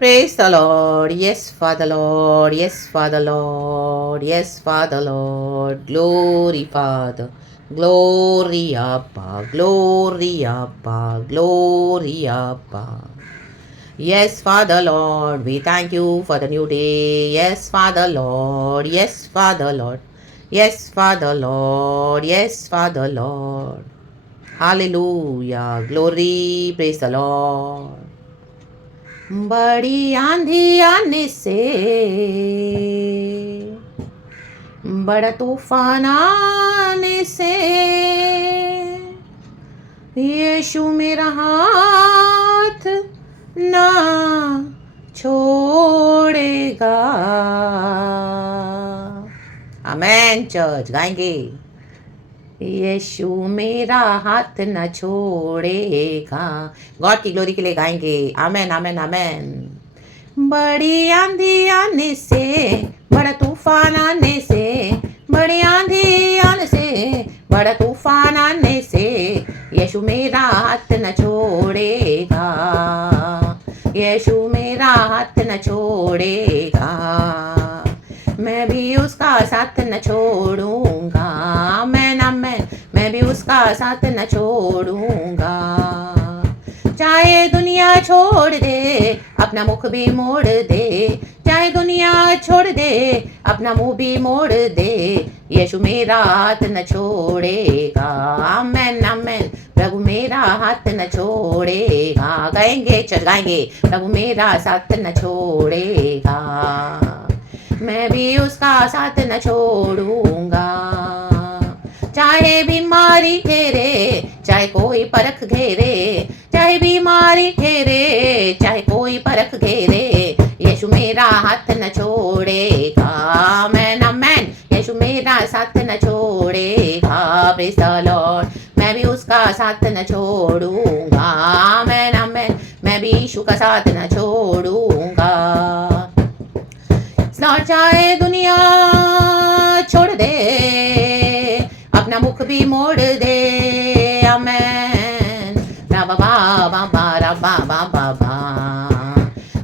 Praise the Lord. Yes, Father Lord. Yes, Father Lord. Yes, Father Lord. Glory, Father. Glory, Abba. Glory, Abba. Glory, Abba. Yes, Father Lord. We thank you for the new day. Yes, Father Lord. Yes, Father Lord. Yes, Father Lord. Yes, Father Lord. Hallelujah. Glory. Praise the Lord. बड़ी आंधी आने से बड़ा तूफान आने से यीशु मेरा हाथ ना छोड़ेगा। आमेन चर्च गाएंगे। यीशु मेरा हाथ न छोड़ेगा। गॉड की ग्लोरी के लिए गाएंगे। आमेन आमेन आमेन। बड़ी आंधी आने से बड़ा तूफान आने से बड़ी आंधी आने से बड़ा तूफान आने से यीशु मेरा हाथ न छोड़ेगा। यीशु मेरा हाथ न छोड़ेगा। मैं भी उसका साथ न छोड़ूंगा। आमेन आमेन। मैं भी उसका साथ न छोड़ूंगा। चाहे दुनिया छोड़ दे अपना मुख भी मोड़ दे। चाहे दुनिया छोड़ दे अपना मुंह भी मोड़ दे यीशु मेरा हाथ न छोड़ेगा। आमेन आमेन। प्रभु मेरा हाथ न छोड़ेगा। गाएंगे चल गाएंगे। प्रभु मेरा साथ न छोड़ेगा। मैं भी उसका साथ न छोड़ूंगा। चाहे बीमारी घेरे चाहे कोई परख घेरे। चाहे बीमारी घेरे चाहे कोई परख घेरे यीशु मेरा हाथ न छोड़ेगा। आमेन आमेन। यीशु मेरा साथ न छोड़ेगा। Praise the Lord. मैं भी उसका साथ न छोड़ूंगा। आमेन आमेन। मैं भी यीशु का साथ न छोड़ूंगा। चाहे दुनिया छोड़ दे अपना मुख भी मोड़ दे। आमेन। राबा बाबा बारा बाबा बाबा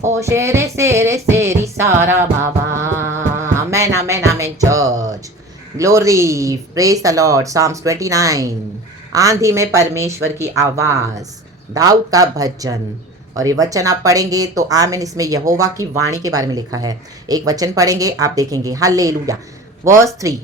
ओ शेरे सेरे सेरी सारा बाबा। Amen amen amen church glory. Praise the lord. Psalms 29। आंधी में परमेश्वर की आवाज। दाऊद का भजन। और ये वचन आप पढ़ेंगे तो आमीन। इसमें यहोवा की वाणी के बारे में लिखा है। एक वचन पढ़ेंगे आप देखेंगे। हालेलुया। वर्स 3।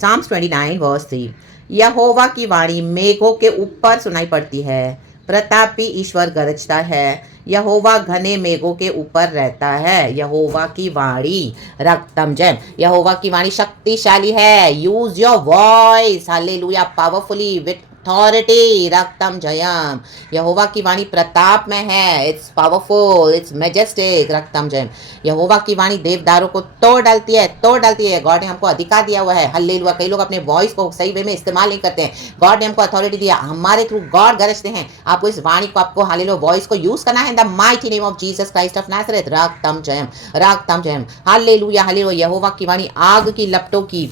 Psalms 29 verse 3। यहोवा की वाणी मेघों के ऊपर सुनाई पड़ती है। प्रतापी ईश्वर गरजता है। यहोवा घने मेघों के ऊपर रहता है। यहोवा की वाणी रक्तम जैम। यहोवा की वाणी शक्तिशाली है। Use your voice. Hallelujah. Powerfully with authority. रक्तम जयम। यहोवा की वाणी प्रताप में है। It's powerful. It's majestic. रक्तम जयम। यहोवा की वाणी देवदारों को तोड़ डालती है। तोड़ डालती है। गॉड ने हमको अधिकार दिया हुआ है। हालेलुया। कई लोग अपने वॉइस को सही वे में इस्तेमाल नहीं करते हैं। गॉड ने हमको अथॉरिटी दिया। हमारे थ्रू गॉड गरजते हैं। आपको इस वाणी को आपको हालेलुया वॉइस को यूज करना है। In the mighty name of Jesus Christ of Nazareth. रक्तम जयम। रक्तम जयम। Hallelujah hallelujah. यहोवा की वाणी आग की लपटों की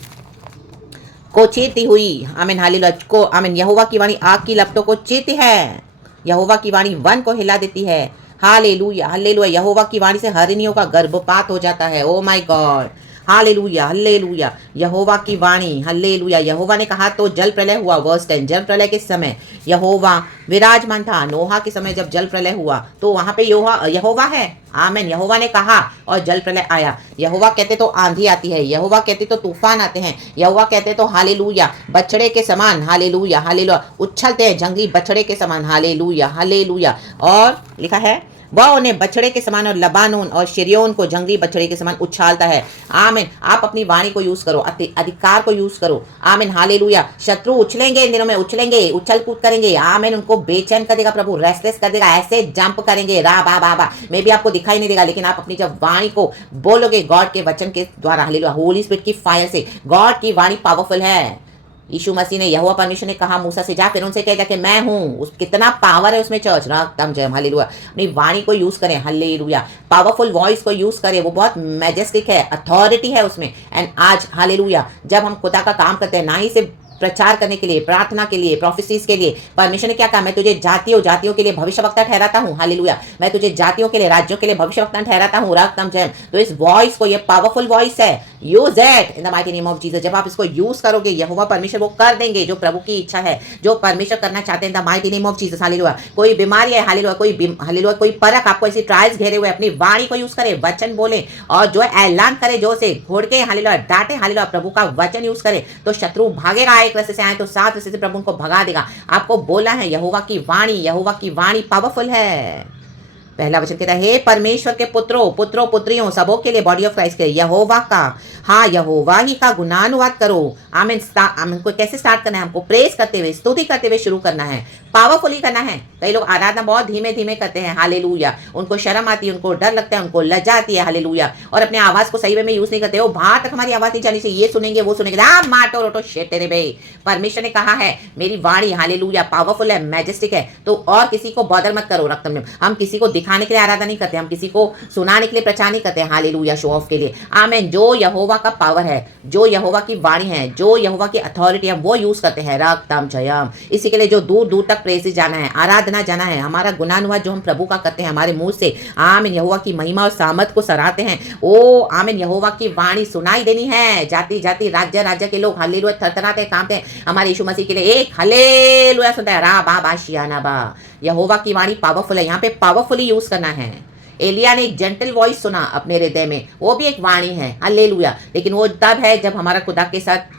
को चीरती हुई। आमीन हालेलुया को आमीन। यहोवा की वाणी आग की लपटों को चीरती है। यहोवा की वाणी वन को हिला देती है। Hallelujah hallelujah. यहोवा की वाणी से हरिणियों का गर्भपात हो जाता है। Oh my God. Hallelujah hallelujah. यहोवा की वाणी। हालेलुया। यहोवा ने कहा तो जल प्रलय हुआ। वर्स 10। जल प्रलय के समय यहोवा विराजमान था। नोहा के समय जब जल प्रलय हुआ तो वहां पे यहोवा है। आमीन। यहोवा ने कहा और जल प्रलय आया। यहोवा कहते तो आंधी आती है। यहोवा कहते तो तूफान आते हैं। यहोवा कहते तो हालेलुया बछड़े के समान हालेलुया हालेलुया उछलते हैं। जंगली बछड़े के समान हालेलुया हालेलुया। और लिखा है वह उन्हें बछड़े के समान और लबानोन और शिरियोन को जंगली बछड़े के समान उछालता है। आमीन। आप अपनी वाणी को यूज करो। अधिकार को यूज करो। आमीन हालेलुया। शत्रु उछलेंगे इन दिनों में। उछलेंगे उछल कूद करेंगे। आमीन। उनको बेचैन कर देगा प्रभु। रेस्टलेस कर देगा। ऐसे जंप करेंगे। रा बा बा बा। मे भी आपको दिखाई नहीं देगा लेकिन आप अपनी जब वाणी को बोलोगे गॉड के वचन के द्वारा हालेलुया होली स्पिरिट की फायर से। गॉड की वाणी पावरफुल है। यीशु मसीह ने यहोवा परमेश्वर ने कहा मूसा से जा फिर उनसे कह जाके मैं हूँ। उस कितना पावर है उसमें चर्च। रक्तम जयम। हालेलुया। अपनी वाणी को यूज करें। हालेलुया। पावरफुल वॉइस को यूज करें। वो बहुत मैजेस्टिक है। अथॉरिटी है उसमें। एंड आज हालेलुया जब हम खुदा का काम करते हैं ना ही सिर्फ प्रचार करने के लिए, प्रार्थना के लिए, प्रोफेसीज के लिए। परमेश्वर ने क्या कहा, मैं तुझे जातियों के लिए भविष्यवक्ता ठहराता हूँ, हालेलुया। मैं तुझे जातियों के लिए, राज्यों के लिए भविष्यवक्ता ठहराता हूँ, रक्तम जयम। तो इस वॉइस को, ये पावरफुल वॉइस है, use it in the mighty name of Jesus. जब आप इसको यूज करोगे, यहोवा परमेश्वर वो कर देंगे जो प्रभु की इच्छा है, जो परमेश्वर करना चाहते हैं, इन the mighty name of Jesus, hallelujah. कोई बीमारी है, हालेलुया, हालेलुया, कोई परख आपको ऐसी ट्रायल्स घेरे हुए, अपनी वाणी को यूज करे, वचन बोले और जो ऐलान करे, जो से घोड़ के, हालेलुया, डांटे, हालेलुया, प्रभु का वचन यूज करे, तो शत्रु भागेगा। एक रास्ते से आए तो 7 रास्ते से प्रभु उनको भगा देगा। आपको बोला है यहोवा की वाणी पावरफुल है। पहला वचन कहता है, हे परमेश्वर के पुत्रों पुत्रियों सबों के लिए, बॉडी ऑफ क्राइस्ट के यहोवा का, हाँ यहोवा ही का गुणानुवाद करो। आमीन। आमीन को कैसे स्टार्ट करना है, हमको प्रेस करते हुए, स्तुति करते हुए शुरू करना है, पावरफुली करना है। कई लोग आराधना बहुत धीमे धीमे करते हैं, हालेलुया, उनको शर्म आती है, उनको डर लगता है, उनको लज्जा आती है, हालेलुया, और अपने आवाज को सही वे में यूज नहीं करते। वो बाहर तक हमारी आवाज नहीं जानी चाहिए, ये सुनेंगे वो सुनेंगे, माटो रोटो शेटेरे बे। परमेश्वर ने कहा है मेरी वाणी, हालेलुया, पावरफुल है, मैजेस्टिक है, तो और किसी को बॉदर मत करो। रक्तम में हम किसी को दिखाने के लिए आराधना नहीं करते, हम किसी को सुनाने के लिए प्रचार नहीं करते, हालेलुया, शो ऑफ के लिए। आमीन। जो यहोवा का पावर है, जो यहोवा की वाणी है, जो यहोवा की अथॉरिटी है, वो यूज करते हैं, रक्तम जयम। इसी के लिए जो दूर दूर तक प्रेसिस जाना है, आराधना जाना है, हमारा गुणानुवाद जो हम प्रभु का करते हैं हमारे मुंह से, आमीन, यहोवा की महिमा और सामर्थ को सराहते हैं। ओ आमीन, यहोवा की वाणी सुनाई देनी है। जाति जाति, राज्य राज्य के लोग हालेलुया थरथराते कांपते हैं हमारे यीशु मसीह के लिए। एक हालेलुया सुनता है, रा बा बा शियाना बा। यहोवा की वाणी पावरफुल है, यहाँ पे पावरफुली यूज करना है। एलिया ने एक जेंटल वॉइस सुना अपने हृदय में, वो भी एक वाणी है, हालेलुया। लेकिन वो तब है जब हमारा खुदा के साथ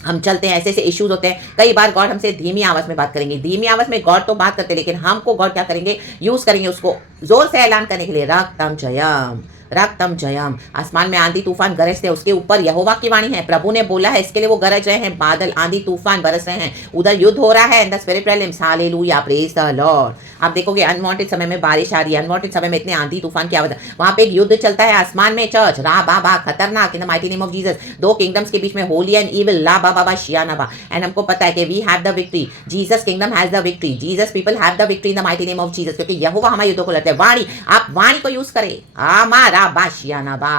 हम चलते हैं, ऐसे ऐसे इश्यूज होते हैं। कई बार गॉड हमसे धीमी आवाज में बात करेंगे, धीमी आवाज में गॉड तो बात करते हैं, लेकिन हमको गॉड क्या करेंगे, यूज करेंगे उसको जोर से ऐलान करने के लिए, रक्तम जयम, रक्तम जयम। आसमान में आंधी तूफान गरजते हैं, उसके ऊपर यहोवा की वाणी है, प्रभु ने बोला है, इसके लिए वो गरज रहे हैं, बादल आंधी तूफान बरस रहे हैं, उधर युद्ध हो रहा है in the spirit realms, hallelujah, praise the Lord. आप देखोगे अनवांटेड समय में बारिश आ रही है, अनवांटेड समय में इतने आंधी तूफान की आवाज, वहां पे एक युद्ध चलता है आसमान में, चर्च, रा बा बा, खतरनाक, इन the mighty name of Jesus. दो किंगडम्स के बीच में, होली एंड इविल, ला बा बा बा शियाना बा। एंड हमको पता है कि we have the victory, Jesus kingdom has the victory, Jesus people have the victory in the mighty name of Jesus, क्योंकि यहोवा हमारे युद्धों को लड़ते हैं। वाणी, आप वाणी को यूज करें, रा बा शियाना बा।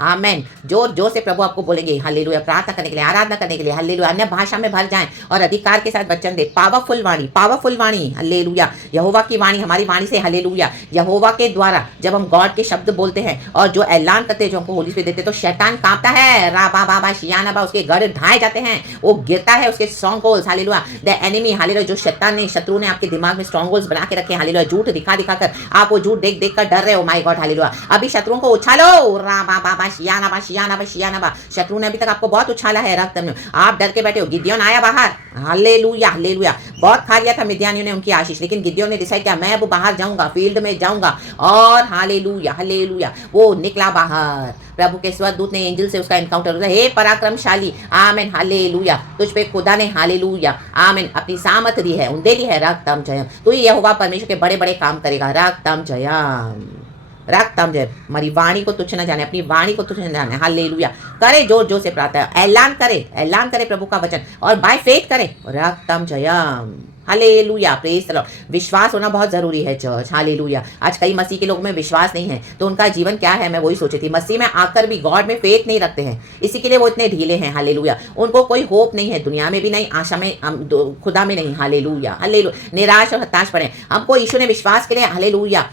आमेन। जोर जोर से प्रभु आपको बोलेंगे, हालेलुया, प्रार्थना करने के लिए, आराधना करने के लिए, हालेलुया, अन्य भाषा में भर जाएं और अधिकार के साथ वचन दे। पावरफुल वाणी, हालेलुया, यहोवा की वाणी, हमारी वाणी से, हालेलुया, यहोवा के द्वारा जब हम गॉड के शब्द बोलते हैं और जो ऐलान करते हैं, जो हमको होली स्पिरिट देते हैं, तो शैतान कांपता है, रा बा बा बा शियाना बा, उसके गढ़ ढाए जाते हैं, वो गिरता है, उसके strong holes, hallelujah, the enemy, hallelujah, जो शत्रु ने आपके दिमाग में स्ट्रॉन्ग होल्स बना के रखे, हालेलुया, झूठ दिखा कर आप वो झूठ देख कर डर रहे हो, माय गॉड, हालेलुया, अभी शत्रुओं को उछालो, रा बा बा बा शियाना बा। शत्रु ने अभी तक आपको बहुत उछाला है, रक्त में आप डर के बैठे हो। गिदियोन आया बाहर, हालेलुया, हालेलुया, बहुत खा लिया था मिद्यानियों ने उनकी आशीष, लेकिन गिदियोन ने डिसाइड किया, मैं अब बाहर जाऊंगा, फील्ड में जाऊंगा, और हालेलुया, हालेलुया, वो निकला बाहर। प्रभु के स्वर्गदूत ने, एंजल से उसका एनकाउंटर होता है, हे पराक्रमशाली, आमीन, हालेलुया, तुझ पे खुदा ने, हालेलुया, आमीन, अपनी सामर्थ दी है, दे दी है, रक्तम जयम। तो ये यहोवा परमेश्वर के बड़े बड़े काम करेगा, रक्तम जयम, रक्तम जय। हमारी वाणी को तुच्छ न जाने, अपनी वाणी को तुच्छ न जाने, हालेलुया, करे जोर जोर से प्रार्थना, ऐलान करे प्रभु का वचन, और बाय फेथ करे, रक्तम जयम, हालेलुया, प्रेज द लॉर्ड। विश्वास होना बहुत जरूरी है चर्च, हालेलुया। आज कई मसीह के लोग में विश्वास नहीं है, तो उनका जीवन क्या है, मैं वही सोची थी, मसीह में आकर भी गॉड में फेथ नहीं रखते हैं, इसी के लिए वो इतने ढीले हैं, हालेलुया। उनको कोई होप नहीं है, दुनिया में भी नहीं, आशा में, खुदा में नहीं, हालेलुया, हालेलुया, निराश और हताश पड़े। हमको यीशु ने विश्वास के लिए, हालेलुया,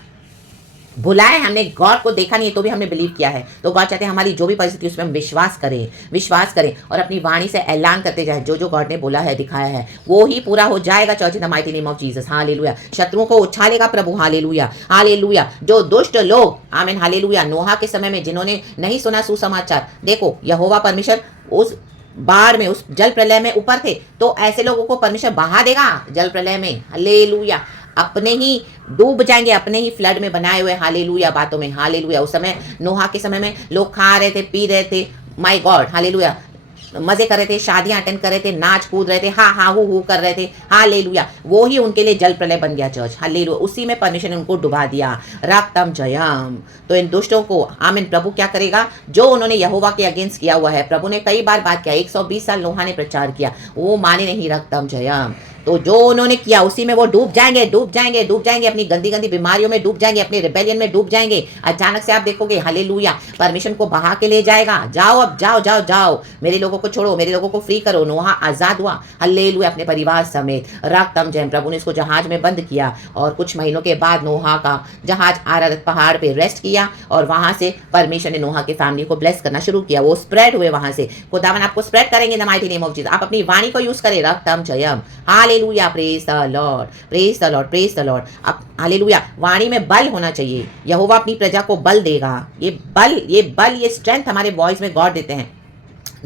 भुलाए, हमने गॉड को देखा नहीं है तो भी हमने बिलीव किया है, तो गॉड चाहते हैं हमारी जो भी परिस्थिति उसमें हम विश्वास करें और अपनी वाणी से ऐलान करते जाए, जो जो गॉड ने बोला है, दिखाया है, वो ही पूरा हो जाएगा church, in the mighty name of Jesus, hallelujah. शत्रुओं को उछालेगा प्रभु, हालेलुया, हालेलुया। जो दुष्ट लोग, आमीन, हालेलुया, नोहा के समय में जिन्होंने नहीं सुना सुसमाचार, देखो यहोवा परमेश्वर उस बाढ़ में, उस जल प्रलय में ऊपर थे, तो ऐसे लोगों को परमेश्वर बहा देगा जल प्रलय में, हालेलुया, अपने ही डूब जाएंगे, अपने ही फ्लड में बनाए हुए, हालेलुया, बातों में, हालेलुया। उस समय नोहा के समय में लोग खा रहे थे, पी रहे थे, माय गॉड, हालेलुया, मजे कर रहे थे, शादियां अटेंड कर रहे थे, नाच कूद रहे थे, हा हू कर रहे थे, हालेलुया, वो ही उनके लिए जल प्रलय बन गया चर्च, हालेलुया, उसी में परमेश्वर ने उनको डुबा दिया, रक्तम जयम। तो इन दुष्टों को, आमीन, प्रभु क्या करेगा, जो उन्होंने यहोवा के अगेंस्ट किया हुआ है, प्रभु ने कई बार बात किया, 120 साल नोहा ने प्रचार किया, वो माने नहीं, रक्तम जयम। तो जो उन्होंने किया उसी में वो डूब जाएंगे, डूब जाएंगे, डूब जाएंगे, अपनी गंदी गंदी बीमारियों में डूब जाएंगे, अपने रिबेलियन में डूब जाएंगे। अचानक से आप देखोगे हालेलुया परमिशन को बहा के ले जाएगा। जाओ अब, जाओ जाओ जाओ, मेरे लोगों को छोड़ो, मेरे लोगों को फ्री करो। नोहा आजाद हुआ हालेलुया अपने परिवार समेत। रक्तम जय, प्रभु ने इसको जहाज में बंद किया और कुछ महीनों के बाद नोहा का जहाज आरारत पहाड़ पे रेस्ट किया और वहां से परमेश्वर ने नोहा की फैमिली को ब्लेस करना शुरू किया। वो स्प्रेड हुए वहां से। खुदावन आपको स्प्रेड करेंगे the mighty name of Jesus. आप अपनी वाणी को यूज करें। रक्तम जयम hallelujah, praise the lord, praise the lord, praise the lord. अब हालेलुया वाणी में बल होना चाहिए। यहोवा अपनी प्रजा को बल देगा। ये बल ये स्ट्रेंथ हमारे वॉइस में गॉड देते हैं।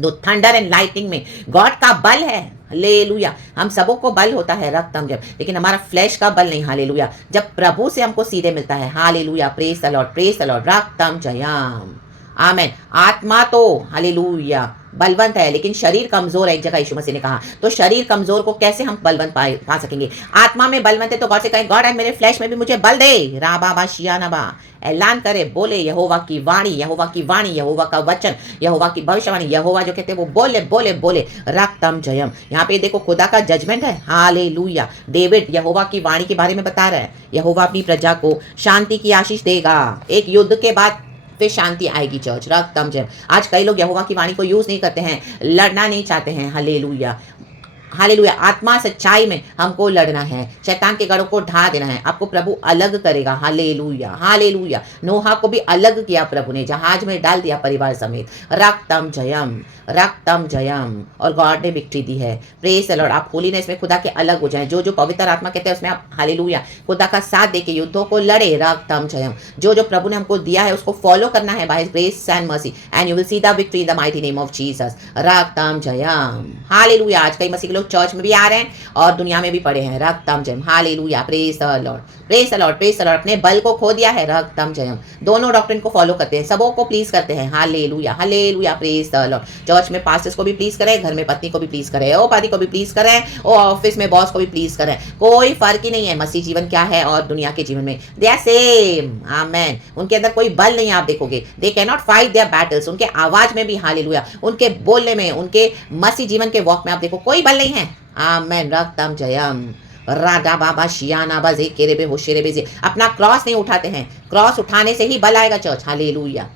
दो थंडर एंड लाइटनिंग में गॉड का बल है। हालेलुया, हम सबों को बल होता है रक्तम जब, लेकिन हमारा फ्लैश का बल नहीं। हालेलुया, जब प्रभु से हमको सीधे मिलता है। Hallelujah, praise the lord, praise the lord, रक्तम जयम आमेन। आत्मा तो हालेलुया बलवंत है, लेकिन शरीर कमजोर है। एक जगह यीशु मसीह ने कहा, तो शरीर कमजोर को कैसे हम बलवंत पा सकेंगे? आत्मा में बलवंत है तो गॉड से कहें, गॉड मेरे फ्लैश में भी मुझे बल दे। राबा शियानबा ऐलान करे, बोले यहोवा की वाणी, यहोवा की वाणी, यहोवा का वचन, यहोवा की भविष्यवाणी। यहोवा जो कहते हैं वो बोले बोले बोले रक्तम जयम। यहाँ पे देखो खुदा का जजमेंट है। हालेलुया, डेविड यहोवा की वाणी के बारे में बता रहा है। यहोवा अपनी प्रजा को शांति की आशीष देगा। एक युद्ध के बाद फिर शांति आएगी चर्च। रक्तम जय। आज कई लोग यहोवा की वाणी को यूज नहीं करते हैं, लड़ना नहीं चाहते हैं। हालेलुया, हालेलुया, आत्मा सच्चाई में हमको लड़ना है, शैतान के गढ़ों को ढा देना है। आपको प्रभु अलग करेगा। Hallelujah, hallelujah. नोहा को भी अलग किया प्रभु ने, जहाज में डाल दिया परिवार समेत। रक्तम जयम, रक्तम जयम, और गॉड ने विक्ट्री दी है। Praise the Lord. आप होलीनेस में खुदा के अलग हो जाएं। जो जो पवित्र आत्मा कहते हैं उसमें आप हालेलुया खुदा का साथ देके युद्धों को लड़े। रक्तम जयम, जो जो प्रभु ने हमको दिया है उसको फॉलो करना है by grace and mercy, and you will see the victory in the mighty name of Jesus. रक्तम जयम, हालेलुया। आज कई मसीह लोग चर्च में भी आ रहे हैं और दुनिया में भी पड़े हैं। रक्तम जयम, hallelujah, praise the lord, praise the lord, praise the lord. अपने बल को खो दिया है। रक्तम जयम, दोनों डॉक्ट्रिन को फॉलो करते हैं, सबों को प्लीज करते हैं। Hallelujah, hallelujah, praise the Lord. Church में पास्टर्स को भी प्लीज करें, घर में पत्नी को भी प्लीज करें, ओ पति को भी प्लीज करें, ओ ऑफिस में बॉस को भी प्लीज करें। कोई फर्क ही नहीं है मसीह जीवन क्या है और दुनिया के जीवन में। They are same. आमेन। उनके अंदर कोई बल नहीं आप देखोगे। They can not fight their battles. उनके आवाज में भी हालेलुया, उनके बोलने में, उनके मसीह जीवन के वॉक में आप देखो कोई बल नहीं है। आमेन। रक्तम जयम, राजा बाबा शियाना बजे केरेबे होशेरे बेजे। अपना क्रॉस नहीं उठाते हैं, क्रॉस उठाने से ही बल आएगा church. Hallelujah.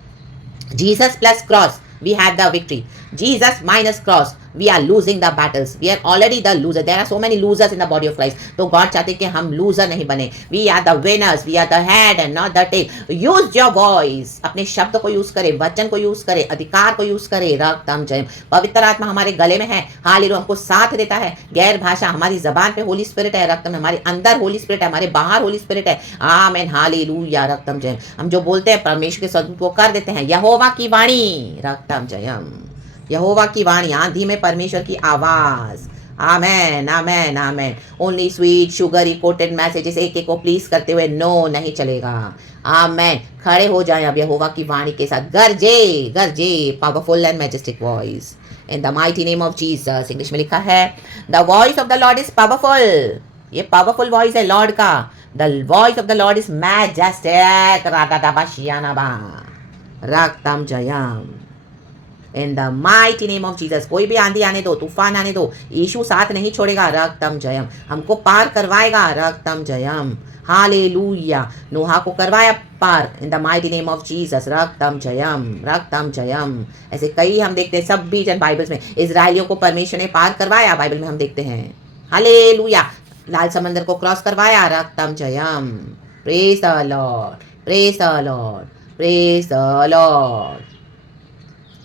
Jesus plus cross we have the victory. Jesus minus cross, we are losing the battles. We are already the loser. There are so many losers in the body of Christ. तो God चाहते कि हम loser नहीं बने. We are the winners. We are the head and not the tail. Use your voice. अपने शब्द को use करें, वचन को यूज करें, अधिकार को यूज करें। रक्तम जयम। पवित्र आत्मा हमारे गले में है। हालेलुया, हमको साथ देता है। गैर भाषा हमारी जबान पे होली स्पिरिट है। रक्तम हमारे अंदर होली स्पिरिट है, हमारे बाहर होली स्पिरिट है। आमेन। हालेलुया, रक्तम जयम। हम जो बोलते हैं परमेश्वर के सदूत वो कर देते हैं। यहोवा की वाणी। रक्तम जयम, यहोवा की वाणी, आंधी में परमेश्वर की आवाज। Amen, amen, amen. Only sweet sugar coated messages एक एक को प्लीज करते हुए नो नहीं चलेगा। आमेन। खड़े हो जाएं अब यहोवा की वाणी के साथ। गरजे गरजे, powerful and majestic voice in the mighty name of Jesus. English में लिखा है the voice of the lord is powerful. ये पावरफुल वॉइस है लॉर्ड का। The voice of the lord is majestic. रादादाबाशियानाबा, रक्तम जयम, in the mighty name of Jesus. कोई भी आंधी आने दो, तूफान आने दो, यीशु साथ नहीं छोड़ेगा। रक्तम जयम, हमको पार करवाएगा। रक्तम जयम, हालेलुया। नोहा को करवाया पार in the mighty name of Jesus. रक्तम जयम, रक्तम जयम। ऐसे कई हम देखते हैं सब भी बाइबल्स में इजराइलियों को परमेश्वर ने पार करवाया। बाइबल में हम देखते हैं। हालेलुया, लाल समंदर को क्रॉस करवाया। रक्तम जयम, praise the lord, praise the lord, praise the lord.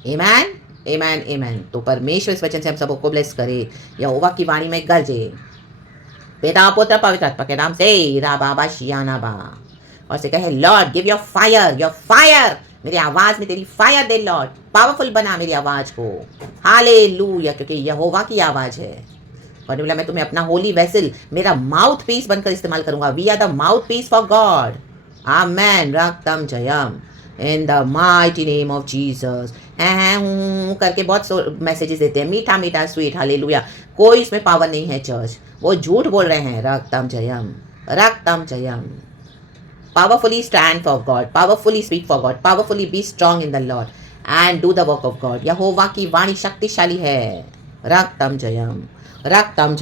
Amen, amen, amen. तो परमेश्वर इस वचन से हम सबको ब्लेस करे। यहोवा की वाणी में गरजे। पिता पुत्र पवित्र आत्मा के नाम से राबा शियानाबा, और से कहे Lord give your fire, your fire. मेरी आवाज में तेरी फायर दे लॉर्ड। पावरफुल बना मेरी आवाज को। हालेलुया, क्योंकि यहोवा की आवाज है। और बोला मैं तुम्हें अपना होली वेसल, मेरा माउथ पीस बनकर इस्तेमाल करूंगा। We are the mouthpiece for God. Amen. रक्तम जयम, in the mighty name of Jesus. हैं करके बहुत मैसेजेस देते हैं, मीठा मीठा स्वीट। हालेलुया, कोई इसमें पावर नहीं है चर्च, वो झूठ बोल रहे हैं। रक्तम जयम, रक्तम जयम। Powerfully stand for God, powerfully speak for God, powerfully be strong in the lord and do the work of God. यहोवा की वाणी शक्तिशाली है। रक्तम जयम, रक्तम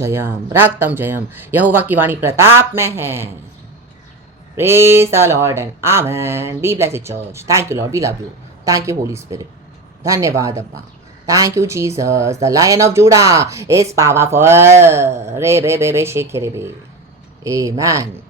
जयम। यहोवा की वाणी प्रताप में है। Praise the Lord and Amen. Be blessed, church. Thank you, Lord. We love you. Thank you, Holy Spirit. धन्यवाद अब्बा. Thank you, Jesus. The Lion of Judah is powerful. Re be be be shake re be. Amen.